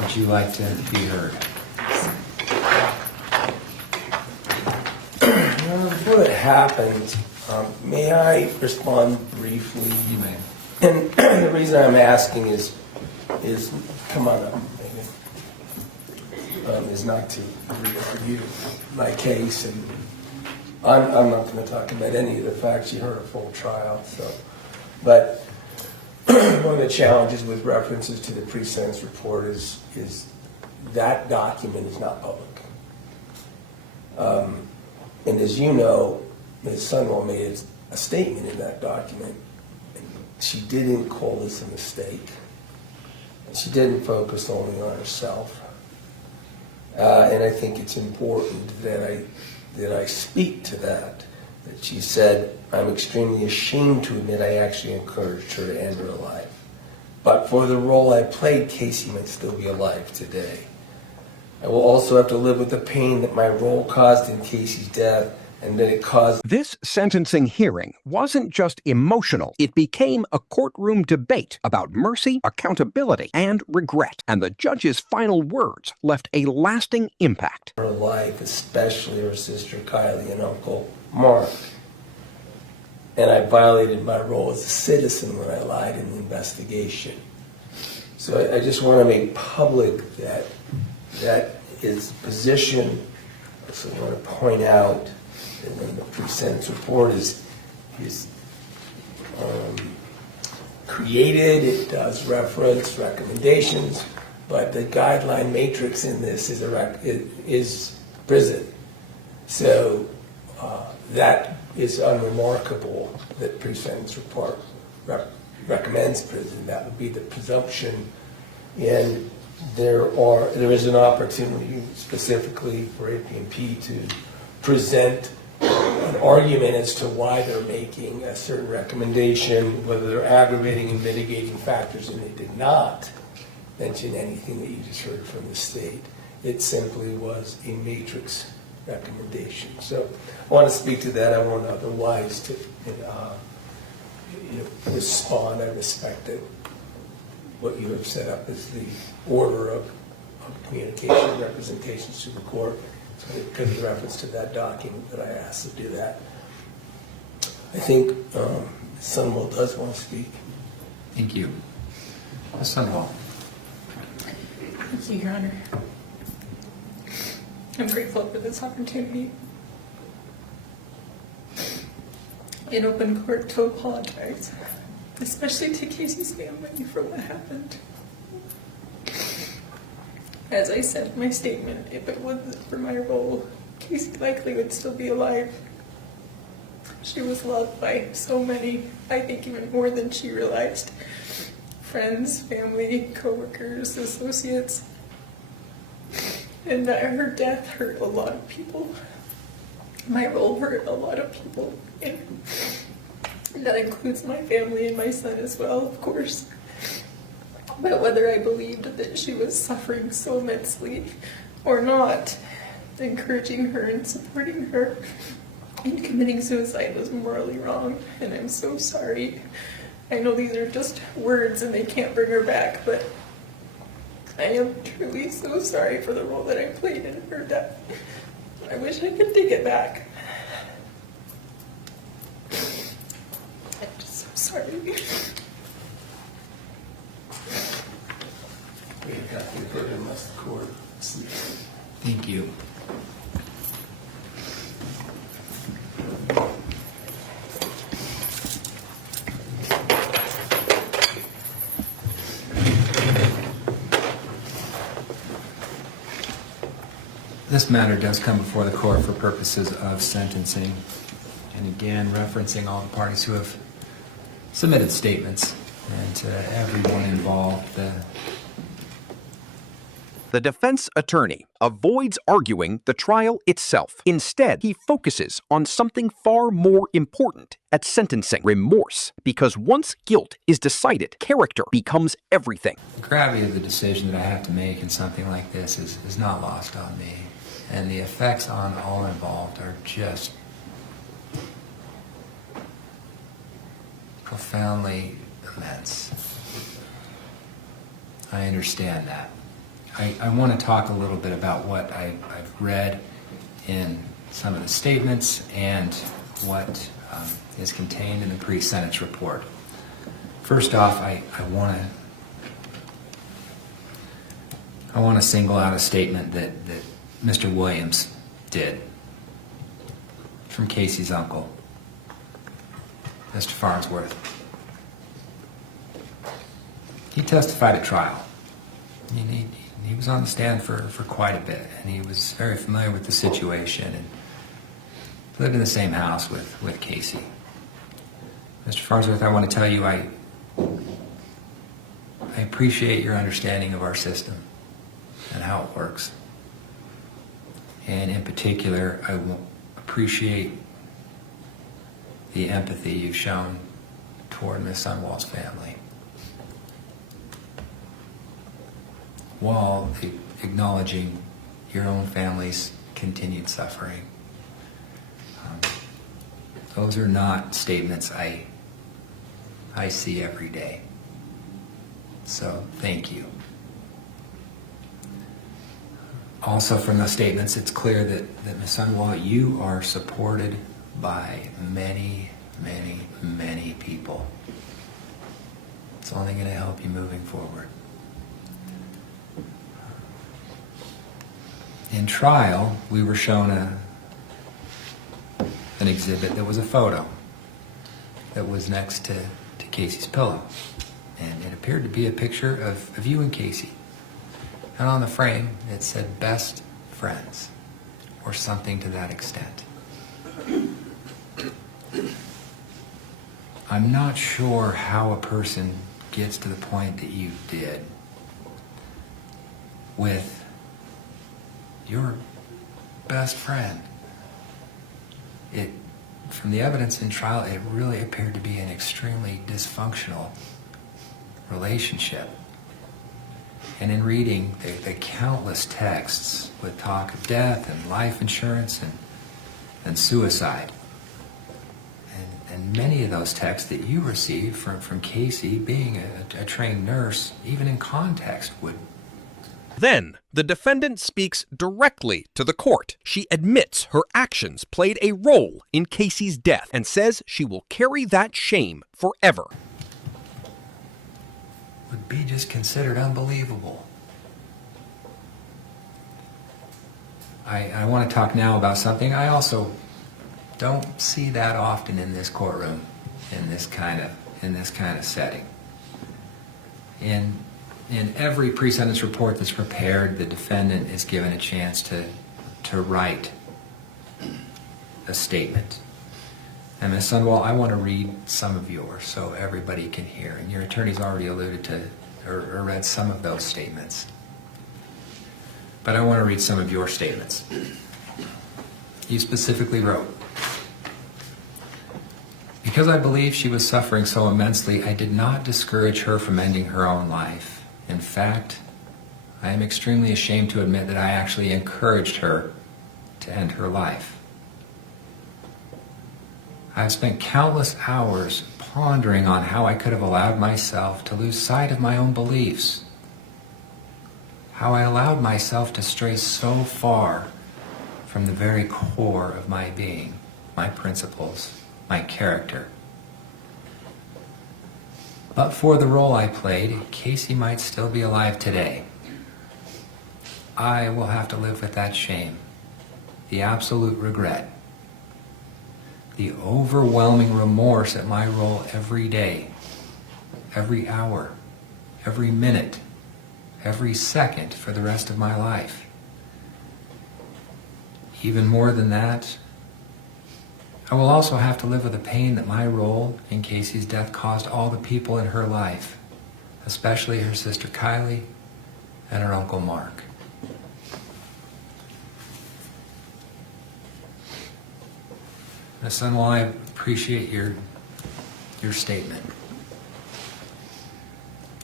Would you like to be heard? Before that happens, may I respond briefly? You may. And the reason I'm asking is come on up, Megan. Is not to re-argue my case, and I'm not going to talk about any of the facts. You heard a full trial, so. But one of the challenges with references to the pre-sentence report is that document is not public. And as you know, Ms. Sunwell made a statement in that document. She didn't call this a mistake. And she didn't focus only on herself. And I think it's important that I speak to that. That she said, I'm extremely ashamed to admit I actually encouraged her to end her life. But for the role I played, Casey might still be alive today. I will also have to live with the pain that my role caused in Casey's death and that it caused. This sentencing hearing wasn't just emotional. It became a courtroom debate about mercy, accountability, and regret. And the judge's final words left a lasting impact. Her life, especially her sister Kylie and Uncle Mark. And I violated my role as a citizen when I lied in the investigation. So I just want to make public that his position. So I want to point out that when the pre-sentence report is created, it does reference recommendations, but the guideline matrix in this is prison. So that is unremarkable that pre-sentence report recommends prison. That would be the presumption. And there is an opportunity specifically for AP&P to present an argument as to why they're making a certain recommendation, whether they're aggravating and mitigating factors, and they did not mention anything that you just heard from the state. It simply was a matrix recommendation. So I want to speak to that. I want otherwise to respond. I respect it. What you have set up is the order of communication and representations to the court. So because of the reference to that document that I asked to do that. I think Sunwell does want to speak. Thank you. Ms. Sunwell. Thank you, Your Honor. I'm grateful for this opportunity in open court to apologize, especially to Casey's family for what happened. As I said in my statement, if it wasn't for my role, Casey likely would still be alive. She was loved by so many, I think even more than she realized. Friends, family, co-workers, associates. And that her death hurt a lot of people. My role hurt a lot of people. And that includes my family and my son as well, of course. But whether I believed that she was suffering so immensely or not, encouraging her and supporting her in committing suicide was morally wrong. And I'm so sorry. I know these are just words and they can't bring her back, but I am truly so sorry for the role that I played in her death. I wish I could take it back. I'm just so sorry. We got to put in the court. Thank you. This matter does come before the court for purposes of sentencing, and again, referencing all the parties who have submitted statements, and to everyone involved. The defense attorney avoids arguing the trial itself. Instead, he focuses on something far more important at sentencing: remorse. Because once guilt is decided, character becomes everything. The gravity of the decision that I have to make in something like this is not lost on me. And the effects on all involved are just profoundly immense. I understand that. I want to talk a little bit about what I've read in some of the statements and what is contained in the pre-sentence report. First off, I want to single out a statement that Mr. Williams did from Casey's uncle, Mr. Farnsworth. He testified at trial. He was on the stand for quite a bit, and he was very familiar with the situation and lived in the same house with Casey. Mr. Farnsworth, I want to tell you I appreciate your understanding of our system and how it works. And in particular, I appreciate the empathy you've shown toward Ms. Sunwall's family, while acknowledging your own family's continued suffering. Those are not statements I see every day. So, thank you. Also from the statements, it's clear that Ms. Sunwall, you are supported by many, many, many people. It's only going to help you moving forward. In trial, we were shown an exhibit that was a photo that was next to Casey's pillow. And it appeared to be a picture of you and Casey. And on the frame, it said best friends, or something to that extent. I'm not sure how a person gets to the point that you did with your best friend. From the evidence in trial, it really appeared to be an extremely dysfunctional relationship. And in reading the countless texts with talk of death and life insurance and suicide, and many of those texts that you received from Casey, being a trained nurse, even in context, would... Then, the defendant speaks directly to the court. She admits her actions played a role in Casey's death and says she will carry that shame forever. would be just considered unbelievable. I want to talk now about something I also don't see that often in this courtroom, in this kind of setting. In every pre-sentence report that's prepared, the defendant is given a chance to write a statement. And Ms. Sunwall, I want to read some of yours so everybody can hear. And your attorney's already alluded to or read some of those statements. But I want to read some of your statements. You specifically wrote, "Because I believe she was suffering so immensely, I did not discourage her from ending her own life. In fact, I am extremely ashamed to admit that I actually encouraged her to end her life. I have spent countless hours pondering on how I could have allowed myself to lose sight of my own beliefs, how I allowed myself to stray so far from the very core of my being, my principles, my character. But for the role I played, Casey might still be alive today. I will have to live with that shame, the absolute regret, the overwhelming remorse at my role every day, every hour, every minute, every second for the rest of my life. Even more than that, I will also have to live with the pain that my role in Casey's death caused all the people in her life, especially her sister Kylie and her uncle Mark." Ms. Sunwall, I appreciate your statement.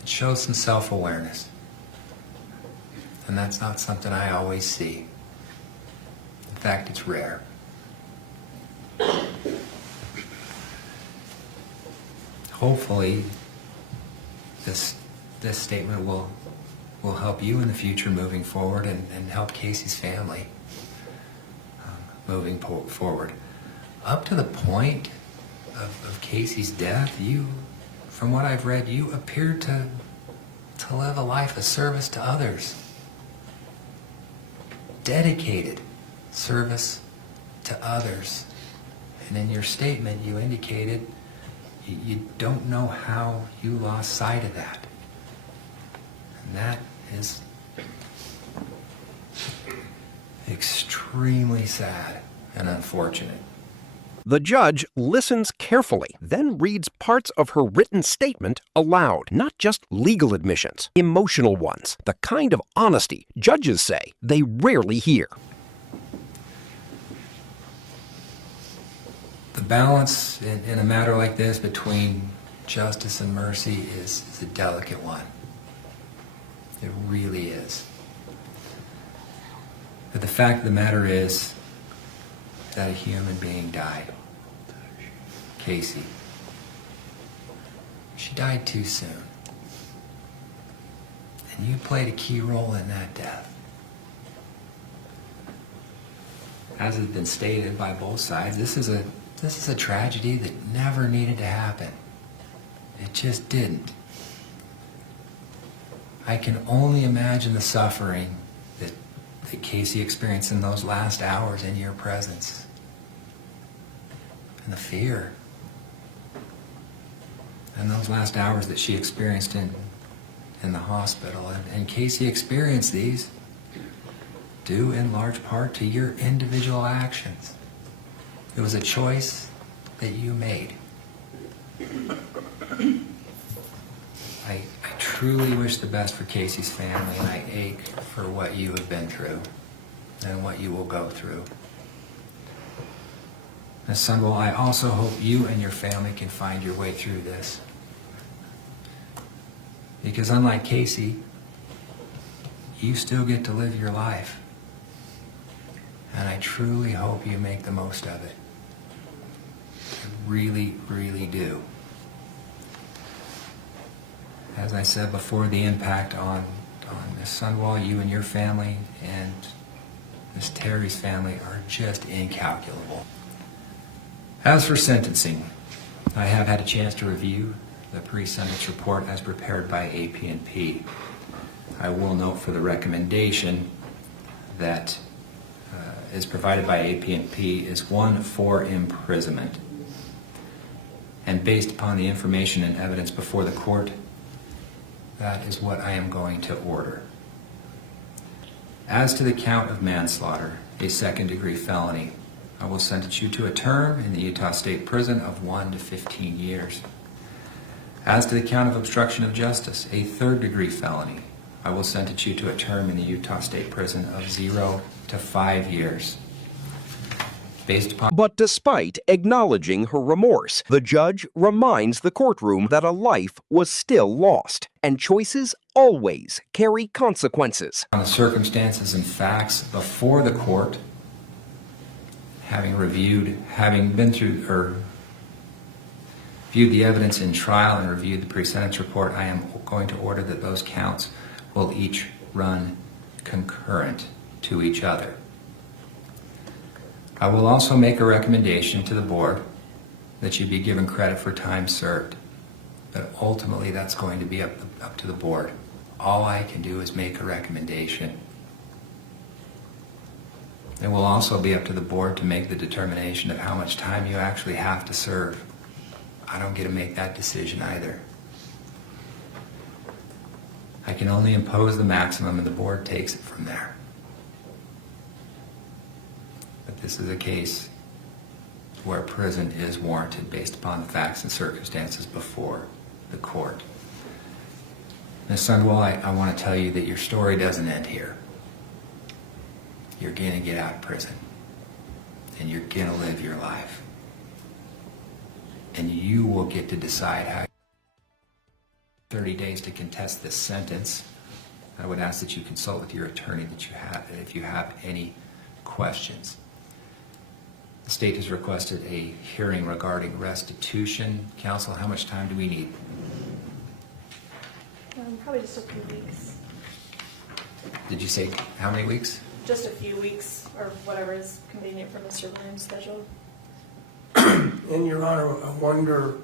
It shows some self-awareness. And that's not something I always see. In fact, it's rare. Hopefully, this statement will will help you in the future moving forward and help Casey's family moving forward. Up to the point of Casey's death, you, from what I've read, you appeared to live a life of service to others. Dedicated service to others. And in your statement, you indicated you don't know how you lost sight of that. And that is extremely sad and unfortunate. The judge listens carefully, then reads parts of her written statement aloud. Not just legal admissions, emotional ones. The kind of honesty judges say they rarely hear. The balance in a matter like this between justice and mercy is a delicate one. It really is. But the fact of the matter is that a human being died. Casey. She died too soon. And you played a key role in that death. As has been stated by both sides, this is a tragedy that never needed to happen. It just didn't. I can only imagine the suffering that Casey experienced in those last hours in your presence. And the fear. And those last hours that she experienced in the hospital. And Casey experienced these due in large part to your individual actions. It was a choice that you made. I truly wish the best for Casey's family, and I ache for what you have been through and what you will go through. Ms. Sundwell, I also hope you and your family can find your way through this. Because unlike Casey, you still get to live your life. And I truly hope you make the most of it. I really, really do. As I said before, the impact on Ms. Sundwell, you and your family, and Ms. Terry's family are just incalculable. As for sentencing, I have had a chance to review the pre-sentence report as prepared by AP&P. I will note for the recommendation that is provided by AP&P is one for imprisonment. And based upon the information and evidence before the court, that is what I am going to order. As to the count of manslaughter, a second-degree felony, I will sentence you to a term in the Utah State Prison of 1 to 15 years. As to the count of obstruction of justice, a third-degree felony, I will sentence you to a term in the Utah State Prison of 0 to 5 years. Based upon... But despite acknowledging her remorse, the judge reminds the courtroom that a life was still lost, and choices always carry consequences. On the circumstances and facts before the court, having been through, or viewed the evidence in trial and reviewed the pre-sentence report, I am going to order that those counts will each run concurrent to each other. I will also make a recommendation to the board that you be given credit for time served. But ultimately, that's going to be up to the board. All I can do is make a recommendation. It will also be up to the board to make the determination of how much time you actually have to serve. I don't get to make that decision either. I can only impose the maximum, and the board takes it from there. But this is a case where prison is warranted based upon the facts and circumstances before the court. Ms. Sundwell, I want to tell you that your story doesn't end here. You're going to get out of prison, and you're going to live your life. And you will get to decide how 30 days to contest this sentence. I would ask that you consult with your attorney if you have any questions. The state has requested a hearing regarding restitution. Counsel, how much time do we need? Probably just a few weeks. Did you say how many weeks? Just a few weeks, or whatever is convenient for Mr. Williams' schedule. And Your Honor, I wonder,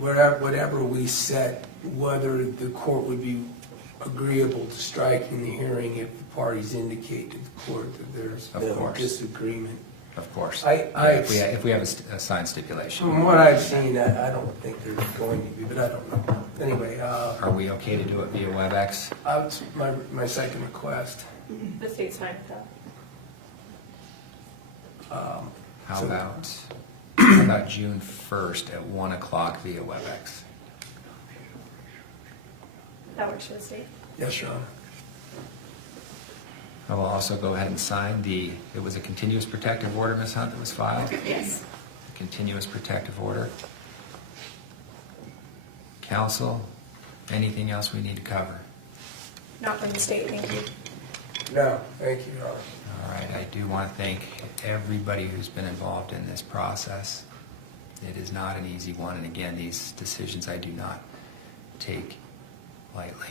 whatever we set, whether the court would be agreeable to striking the hearing if the parties indicate to the court that there's Of no course. disagreement. Of course. I- If we have a signed stipulation. From what I've seen, I don't think there's going to be, but I don't know. Anyway, Are we okay to do it via WebEx? that's my second request. The state's fine with that. How about June 1st at 1 o'clock via WebEx? That works for the state. Yes, Your Honor. I will also go ahead and sign it was a continuous protective order, Ms. Hunt, that was filed? Yes. Continuous protective order. Counsel, anything else we need to cover? Not from the state, thank you. No, thank you, Your Honor. All right, I do want to thank everybody who's been involved in this process. It is not an easy one, and again, these decisions I do not take lightly.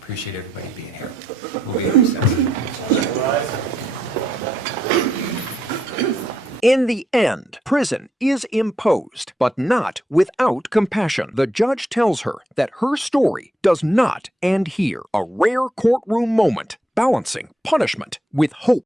Appreciate everybody being here. We'll be in recess. In the end, prison is imposed, but not without compassion. The judge tells her that her story does not end here. A rare courtroom moment, balancing punishment with hope.